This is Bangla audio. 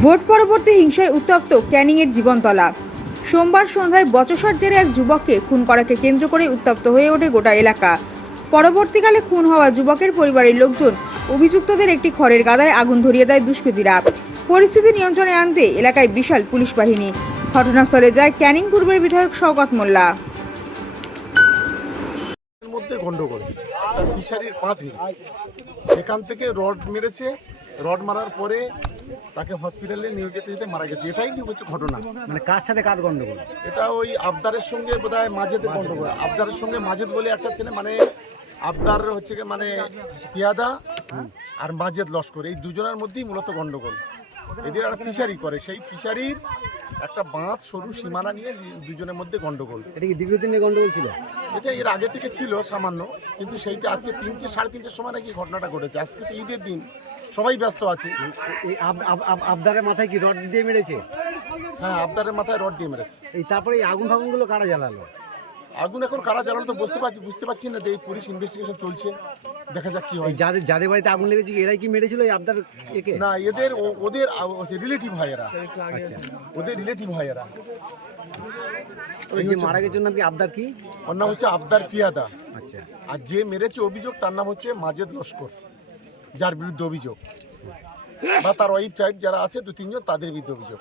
ভোট পরবর্তী হিংসায় উত্তপ্ত ক্যানিংয়ের জীবনতলা। সোমবার সন্ধ্যায় বচসার জেরে এক যুবককে খুন করাকে কেন্দ্র করে উত্তপ্ত হয়ে ওঠে গোটা এলাকা। পরবর্তীকালে খুন হওয়া যুবকের পরিবারের লোকজন অভিযুক্তদের একটি খড়ের গাদায় আগুন ধরিয়ে দেয় দুষ্কৃতীরা। পরিস্থিতি নিয়ন্ত্রণে আনতে এলাকায় বিশাল পুলিশ বাহিনী। ঘটনাস্থলে যায় ক্যানিং পূর্বের বিধায়ক শওকত মোল্লা। মধ্যে গন্ডগোল। পাঁচি সেখান থেকে রড মেরেছে। রড মারার পরে তাকে হসপিটালে নিয়ে যেতে যেতে মারা গেছে। এটাই হচ্ছে ঘটনা। মানে কার সাথে কার গন্ডগোল? এটা ওই আবদারের সঙ্গে বোধ হয় মাজেদের। গন্ডগোল। আবদারের সঙ্গে মাজেদ বলে একটা ছেলে মানে আবদার হচ্ছে মানে পিয়াদা আর মাজেদ লস্কর। এই দুজনের মধ্যেই মূলত গন্ডগোল। এদের আর ফিশারি করে। সেই ফিশারির একটা বাঁধ সরু সীমানা নিয়ে দুজনের মধ্যে গন্ডগোল। এটা কি দীর্ঘদিনের গন্ডগোল ছিল? এটা এর আগে থেকে ছিল সামান্য কিন্তু সেইটা আজকে তিনটে সাড়ে তিনটের সময় নাকি ঘটনাটা ঘটেছে। আজকে তো ঈদের দিন সবাই ব্যস্ত আছে। এই আব- আব- আব- আবদারের মাথায় কি রড দিয়ে মেরেছে? হ্যাঁ আবদারের মাথায় রড দিয়ে মেরেছে। এই তারপরে এই আগুন ফাগুনগুলো কারা জ্বালালো? আগুন এখন কারা জ্বালানো তো বুঝতে পারছি বুঝতে পারছি না এই পুলিশ ইনভেস্টিগেশন চলছে। দেখা যাক কি হয়। যাদের যাদের বাড়িতে আগুন লেগেছে এরাই কি মেরেছিল আবদার একে? না এদের ওদের রিলেটিভ হয় এরা আচ্ছা। ওদের রিলেটিভ হয় এরা ওই যে মারা গেছে নাম কি? আবদার কি? ওর নাম হচ্ছে আবদার পিয়াদা আচ্ছা। আর যে মেরেছে অভিযোগ তার নাম হচ্ছে মাজেদ লস্কর যার বিরুদ্ধে অভিযোগ। বা তার ওয়াইফ টাইপ যারা আছে দু তিনজন তাদের বিরুদ্ধে অভিযোগ।